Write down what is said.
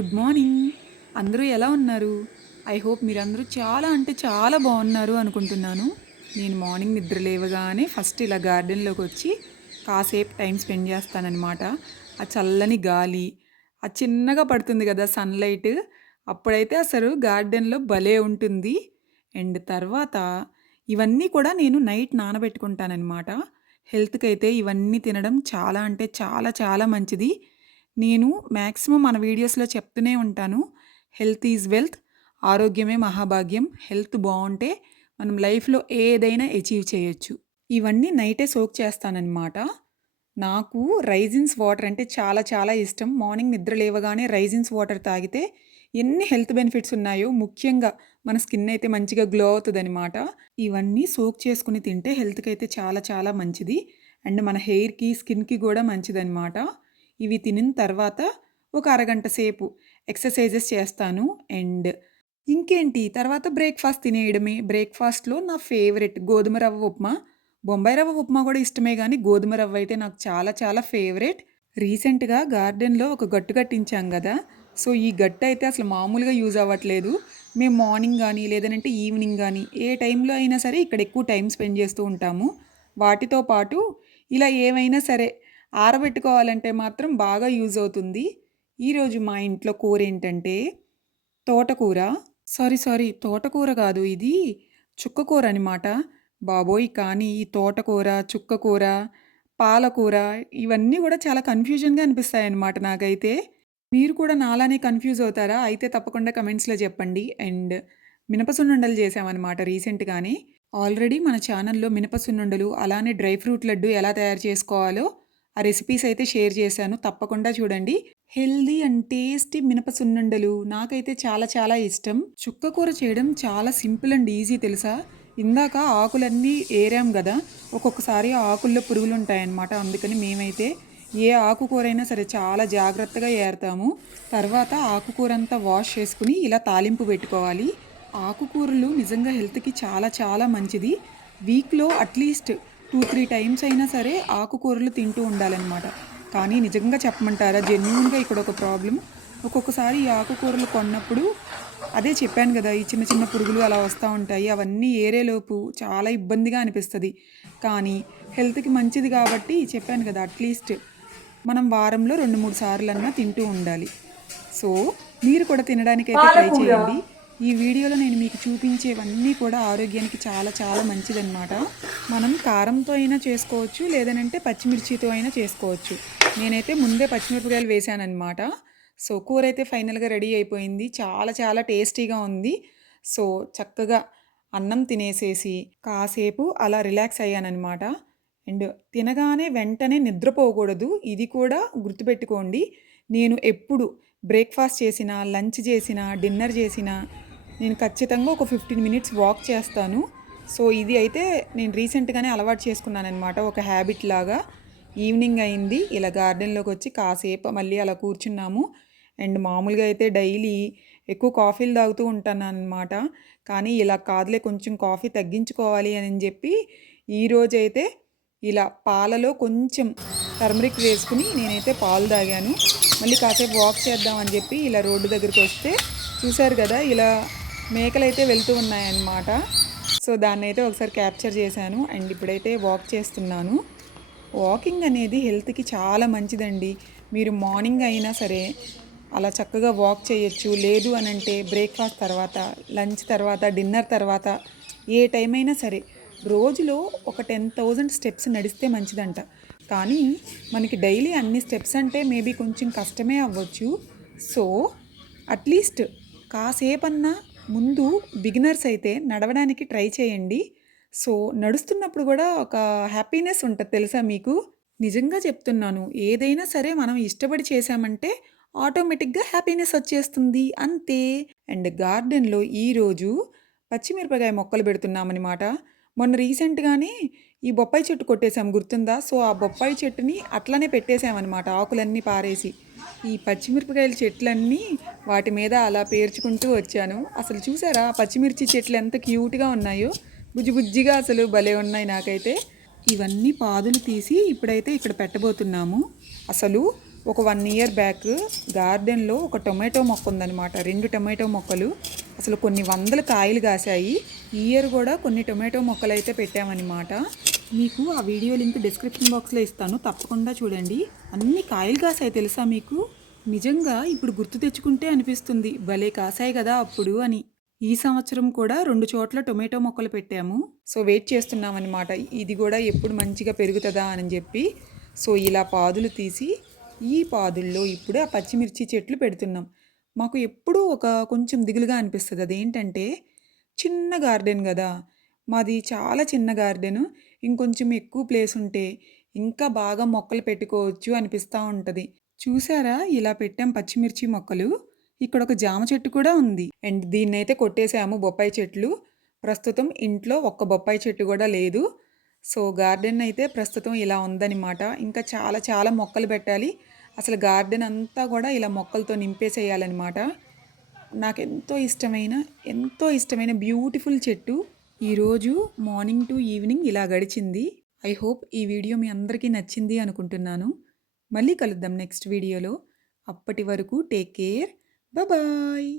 Good morning. అందరూ ఎలా ఉన్నారు? ఐ హోప్ మీరందరూ చాలా అంటే చాలా బాగున్నారు అనుకుంటున్నాను. నేను మార్నింగ్ నిద్ర లేవగానే ఫస్ట్ ఇలా గార్డెన్లోకి వచ్చి కాసేపు టైం స్పెండ్ చేస్తానన్నమాట. ఆ చల్లని గాలి, ఆ చిన్నగా పడుతుంది కదా సన్లైట్, అప్పుడైతే అసలు గార్డెన్లో భలే ఉంటుంది. అండ్ తర్వాత ఇవన్నీ కూడా నేను నైట్ నానబెట్టుకుంటానన్నమాట. హెల్త్కి అయితే ఇవన్నీ తినడం చాలా అంటే చాలా చాలా మంచిది. నేను మ్యాక్సిమం మన వీడియోస్‌లో చెప్తూనే ఉంటాను. Health is wealth. ఆరోగ్యమే మహాభాగ్యం. హెల్త్ బావుంటే మనం లైఫ్‌లో ఏదైనా అచీవ్ చేయొచ్చు. ఇవన్నీ నైటే సోక్ చేస్తాననమాట. నాకు రైజిన్స్ వాటర్ అంటే చాలా చాలా ఇష్టం. మార్నింగ్ నిద్ర లేవగానే రైజిన్స్ వాటర్ తాగితే ఎన్ని హెల్త్ బెనిఫిట్స్ ఉన్నాయో, ముఖ్యంగా మన స్కిన్ అయితే మంచిగా గ్లో అవుతదనమాట. ఇవన్నీ సోక్ చేసుకొని తింటే హెల్త్‌కైతే చాలా చాలా మంచిది. అండ్ మన హెయిర్‌కి, స్కిన్‌కి గూడా మంచిదనమాట. ఇవి తినిన తర్వాత ఒక అరగంట సేపు ఎక్సర్సైజెస్ చేస్తాను. అండ్ ఇంకేంటి తర్వాత బ్రేక్‌ఫాస్ట్ తినేయడమే. బ్రేక్‌ఫాస్ట్‌లో నా ఫేవరెట్ గోధుమ రవ్వ ఉప్మా. బొంబాయి రవ్వ ఉప్మా కూడా ఇష్టమే గానీ, గోధుమ రవ్వ అయితే నాకు చాలా చాలా ఫేవరెట్. రీసెంట్‌గా గార్డెన్‌లో ఒక గట్టు కట్టించాం గదా! సో, ఈ గట్టయితే అసలు మామూలుగా యూజ్ అవ్వట్లేదు. మేము మార్నింగ్ గానీ, లేదనంటే ఈవినింగ్ గానీ, ఏ టైంలో అయినా సరే ఇక్కడ ఎక్కువ టైం స్పెండ్ చేస్తూ ఉంటాము. వాటితో పాటు ఇలా ఏవైనా సరే ఆరబెట్టుకోవాలంటే మాత్రం బాగా యూజ్ అవుతుంది. ఈరోజు మా ఇంట్లో కూరేంటంటే తోటకూర. సారీ తోటకూర కాదు, ఇది చుక్కకూర అనమాట. బాబోయ్! కానీ ఈ తోటకూర, చుక్కకూర, పాలకూర ఇవన్నీ గూడా చాలా కన్‌ఫ్యూజన్‌గా అనిపిస్తాయన్నమాట నాకైతే. మీరు కూడా నాలానే కన్‌ఫ్యూజ్ అవుతారా? అయితే తప్పకుండా కమెంట్స్‌లో చెప్పండి. అండ్ మినప సున్నుండలు చేశామన్నమాట రీసెంట్‌గానే. ఆల్రెడీ మన ఛానల్‌లో మినప సున్నుండలు, అలానే డ్రై ఫ్రూట్ లడ్డు ఎలా తయారు చేసుకోవాలో ఆ రెసిపీస్ అయితే షేర్ చేశాను. తప్పకుండా చూడండి. హెల్తీ అండ్ టేస్టీ మినప సున్నుండలు నాకైతే చాలా చాలా ఇష్టం. చుక్కకూర చేయడం చాలా సింపుల్ అండ్ ఈజీ తెలుసా? ఇందాక ఆకులన్నీ ఏరాం గదా! ఒక్కొక్కసారి ఆ ఆకుల్లో పురుగులుంటాయన్నమాట. అందుకని మేమైతే ఏ ఆకుకూరైనా సరే చాలా జాగ్రత్తగా ఏరతాము. తర్వాత ఆకుకూరంతా వాష్ చేసుకుని ఇలా తాలింపు పెట్టుకోవాలి. ఆకుకూరలు నిజంగా హెల్త్‌కి చాలా చాలా మంచిది. వీక్‌లో అట్‌లీస్ట్ 2, 3 టైమ్స్ అయినా సరే ఆకుకూరలు తింటూ ఉండాలనమాట. కానీ నిజంగా చెప్పమంటారా, జెన్యూన్‌గా ఇక్కడ ఒక ప్రాబ్లమ్. ఒక్కొక్కసారి ఈ ఆకుకూరలు కొన్నప్పుడు అదే చెప్పాను గదా! ఈ చిన్న చిన్న పురుగులు అలా వస్తా ఉంటాయి. అవన్నీ ఏరేలోపు చాలా ఇబ్బందిగా అనిపిస్తది. కానీ హెల్త్‌కి మంచిది కాబట్టి చెప్పాను గదా! అట్‌లీస్ట్ మనం వారంలో 2, 3 సార్లన్నా తింటూ ఉండాలి. సో, మీరు కూడా తినడానికైతే ట్రై పాలకూర. చేయండి. ఈ వీడియోలో నేను మీకు చూపించేవన్నీ కూడా ఆరోగ్యానికి చాలా చాలా మంచిదనమాట. మనం కారంతో అయినా చేసుకోవచ్చు, లేదనంటే పచ్చిమిర్చితో అయినా చేసుకోవచ్చు. నేనైతే ముందే పచ్చిమిరపకాయలు వేశాననమాట. సో, కూరైతే ఫైనల్‌గా రెడీ అయిపోయింది. చాలా చాలా టేస్టీగా ఉంది. సో, చక్కగా అన్నం తినేసేసి కాసేపు అలా రిలాక్స్ అయ్యాననమాట. అండ్ తినగానే వెంటనే నిద్రపోకూడదు. ఇది కూడా గుర్తుపెట్టుకోండి. నేను ఎప్పుడు బ్రేక్‌ఫాస్ట్ చేసినా, లంచ్ చేసినా, డిన్నర్ చేసినా నేను ఖచ్చితంగా ఒక 15 మినిట్స్ వాక్ చేస్తాను. సో, ఇది అయితే నేను రీసెంట్‌గానే అలవాటు చేసుకున్నాననమాట ఒక హ్యాబిట్ లాగా. ఈవినింగ్ అయింది. ఇలా గార్డెన్‌లోకొచ్చి కాసేపు మళ్ళీ అలా కూర్చున్నాము. అండ్ మామూలుగా అయితే డైలీ ఎక్కువ కాఫీలు తాగుతూ ఉంటాననమాట. కానీ ఇలా కాదులే, కొంచెం కాఫీ తగ్గించుకోవాలి అని చెప్పి ఈరోజైతే ఇలా పాలలో కొంచెం టర్మరిక్ వేసుకుని నేనైతే పాలు తాగాను. మళ్ళీ కాసేపు వాక్ చేద్దామని చెప్పి ఇలా రోడ్డు దగ్గరికి వస్తే చూశారు కదా, ఇలా మేకలైతే వెళ్తూ ఉన్నాయన్నమాట. సో, దాన్నైతే ఒకసారి క్యాప్చర్ చేశాను. అండ్ ఇప్పుడైతే వాక్ చేస్తున్నాను. వాకింగ్ అనేది హెల్త్‌కి చాలా మంచిదండి. మీరు మార్నింగ్ అయినా సరే అలా చక్కగా వాక్ చేయొచ్చు. లేదు అనంటే బ్రేక్‌ఫాస్ట్ తర్వాత, లంచ్ తర్వాత, డిన్నర్ తర్వాత ఏ టైం అయినా సరే రోజులో ఒక 10,000 స్టెప్స్ నడిస్తే మంచిదంట. కానీ మనకి డైలీ అన్ని స్టెప్స్ అంటే మేబీ కొంచెం కష్టమే అవ్వచ్చు. సో, అట్‌లీస్ట్ కాసేపన్నా ముందు బిగినర్స్ అయితే నడవడానికి ట్రై చేయండి. సో, నడుస్తున్నప్పుడు గూడా ఒక హ్యాపీనెస్ ఉంటది తెలుసా మీకు? నిజంగా చెప్తున్నాను. ఏదైనా సరే మనం ఇష్టపడి చేశామంటే ఆటోమేటిక్‌గా హ్యాపీనెస్ వచ్చేస్తుంది అంతే. అండ్ గార్డెన్‌లో ఈరోజు పచ్చిమిరపకాయ మొక్కలు పెడుతున్నామనమాట. మొన్న రీసెంట్‌గానే ఈ బొప్పాయి చెట్టు కొట్టేసాం గుర్తుందా? సో, ఆ బొప్పాయి చెట్టుని అట్లనే పెట్టేసామనమాట ఆకులన్నీ పారేసి. ఈ పచ్చిమిరపకాయల చెట్లన్నీ వాటి మీద అలా పేర్చుకుంటూ వచ్చాను. అసలు చూసారా పచ్చిమిర్చి చెట్లు ఎంత క్యూట్‌గా ఉన్నాయో? బుజ్జి బుజ్జిగా అసలు భలే ఉన్నాయి నాకైతే. ఇవన్నీ పాదులు తీసి ఇప్పుడైతే ఇక్కడ పెట్టబోతున్నాము. అసలు ఒక 1 ఇయర్ బ్యాక్ గార్డెన్లో ఒక టొమాటో మొక్క ఉందన్నమాట. 2 టొమాటో మొక్కలు అసలు కొన్ని వందల కాయలు కాసాయి. ఈ ఇయర్ కూడా కొన్ని టొమాటో మొక్కలు అయితే పెట్టామన్నమాట. మీకు ఆ వీడియో లింక్ డిస్క్రిప్షన్ బాక్స్లో ఇస్తాను, తప్పకుండా చూడండి. అన్ని కాయలు కాసాయి తెలుసా మీకు? నిజంగా ఇప్పుడు గుర్తు తెచ్చుకుంటే అనిపిస్తుంది భలే కాసాయి కదా అప్పుడు అని. ఈ సంవత్సరం కూడా 2 చోట్ల టొమాటో మొక్కలు పెట్టాము. సో వెయిట్ చేస్తున్నామన్నమాట, ఇది కూడా ఎప్పుడు మంచిగా పెరుగుతుందా అని చెప్పి. సో ఇలా పాదులు తీసి ఈ పాదుల్లో ఇప్పుడు ఆ పచ్చిమిర్చి చెట్లు పెడుతున్నాం. మాకు ఎప్పుడూ ఒక కొంచెం దిగులుగా అనిపిస్తుంది. అదేంటంటే చిన్న గార్డెన్ కదా మాది, చాలా చిన్న గార్డెన్. ఇంకొంచెం ఎక్కువ ప్లేస్ ఉంటే ఇంకా బాగా మొక్కలు పెట్టుకోవచ్చు అనిపిస్తూ ఉంటుంది. చూసారా ఇలా పెట్టాం పచ్చిమిర్చి మొక్కలు. ఇక్కడ ఒక జామ చెట్టు కూడా ఉంది అండ్ దీన్నైతే కొట్టేసాము, బొప్పాయి చెట్లు. ప్రస్తుతం ఇంట్లో ఒక్క బొప్పాయి చెట్టు కూడా లేదు. సో గార్డెన్ అయితే ప్రస్తుతం ఇలా ఉందన్నమాట. ఇంకా చాలా చాలా మొక్కలు పెట్టాలి. అసలు గార్డెన్ అంతా కూడా ఇలా మొక్కలతో నింపేసేయాలన్నమాట. నాకెంతో ఇష్టమైన ఎంతో ఇష్టమైన బ్యూటిఫుల్ చెట్టు. ఈరోజు మార్నింగ్ టు ఈవినింగ్ ఇలా గడిచింది. ఐ హోప్ ఈ వీడియో మీ అందరికీ నచ్చింది అనుకుంటున్నాను. మళ్ళీ కలుద్దాం నెక్స్ట్ వీడియోలో. అప్పటి వరకు టేక్ కేర్. బాయ్.